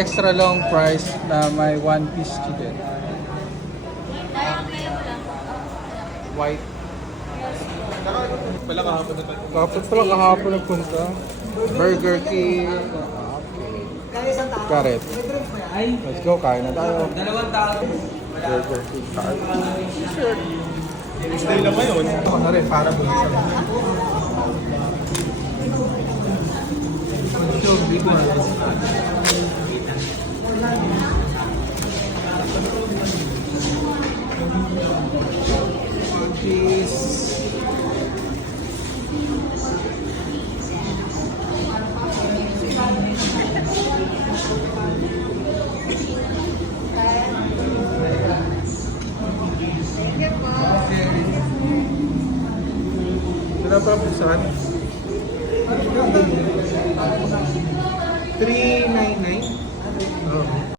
extra long fries na may one piece chicken. White. Pala kahapon na tayo. Tapos pala kahapon nagpunta. Burger King. Karet. Let's go, kain na tayo. Burger King. Sure. Stay lang ngayon. Ako na rin, para bumisan. Cheese. Wala pa pisan. 3